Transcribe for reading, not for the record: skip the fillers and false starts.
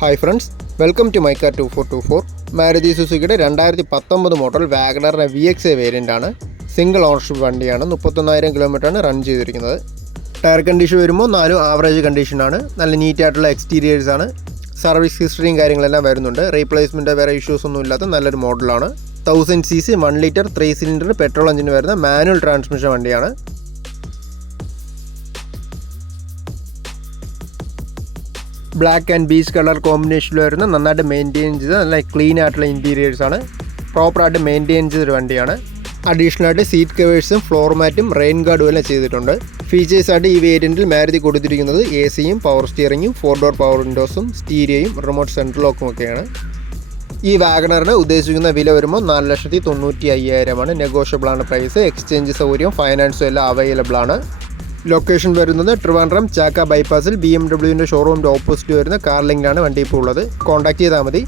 Hi friends, welcome to my car 2424. Maruti സുസുക്കിയുടെ 2019 model വാഗണറിൻ്റെ VXA variant ആണ്. സിംഗിൾ ഓണർഷിപ്പ് വണ്ടിയാണ്. 31,000 കിലോമീറ്ററാണ് റൺ ചെയ്തിരിക്കുന്നത്. ടയർ കണ്ടീഷൻ വരുമ്പോൾ 4 ആവറേജ് കണ്ടീഷനാണ്. നല്ല നീറ്റായിട്ടുള്ള എക്സ്റ്റീരിയേഴ്സാണ്. സർവീസ് ഹിസ്റ്ററിയും കാര്യങ്ങളെല്ലാം വരുന്നുണ്ട്. റീപ്ലേസ്മെൻറ്റ് വേറെ ഇഷ്യൂസ് ഒന്നും ഇല്ലാത്ത നല്ലൊരു മോഡലാണ്. 1000cc 1 ലിറ്റർ 3 സിലിണ്ടർ പെട്രോൾ എഞ്ചിന് വരുന്ന മാനുവൽ ട്രാൻസ്മിഷൻ വണ്ടിയാണ്. ബ്ലാക്ക് ആൻഡ് ബീച്ച് കളർ കോമ്പിനേഷനിൽ വരുന്ന നന്നായിട്ട് മെയിൻറ്റെയിൻ ചെയ്ത് നല്ല ക്ലീൻ ആയിട്ടുള്ള ഇൻറ്റീരിയേഴ്സാണ്. പ്രോപ്പറായിട്ട് മെയിൻറ്റെയിൻ ചെയ്തൊരു വണ്ടിയാണ്. അഡീഷണലായിട്ട് സീറ്റ് കവേഴ്സും ഫ്ലോർ മാറ്റും റെയിൻ ഗാർഡും എല്ലാം ചെയ്തിട്ടുണ്ട്. ഫീച്ചേഴ്സായിട്ട് ഈ വേരിയൻറ്റിൽ മാരുതി കൊടുത്തിരിക്കുന്നത് AC-യും പവർ സ്റ്റിയറിങ്ങും 4 ഡോർ പവർ വിൻഡോസും സ്റ്റീരിയോയും റിമോട്ട് സെൻട്രൽ ലോക്കും ഒക്കെയാണ്. ഈ വാഗണറിന് ഉദ്ദേശിക്കുന്ന വില വരുമ്പോൾ 4,95,000 നെഗോഷ്യബിളാണ് പ്രൈസ്. എക്സ്ചേഞ്ച് സൗകര്യവും ഫൈനാൻസും എല്ലാം അവൈലബിൾ ആണ്. ലൊക്കേഷൻ വരുന്നത് ട്രിവാൻഡ്രം ചാക്ക ബൈപ്പാസിൽ BMW ഷോറൂമിൻ്റെ ഓപ്പോസിറ്റ് വരുന്ന കാർ ലിങ്കിലാണ് വണ്ടി ഇപ്പോൾ ഉള്ളത്. കോൺടാക്ട് ചെയ്താൽ മതി.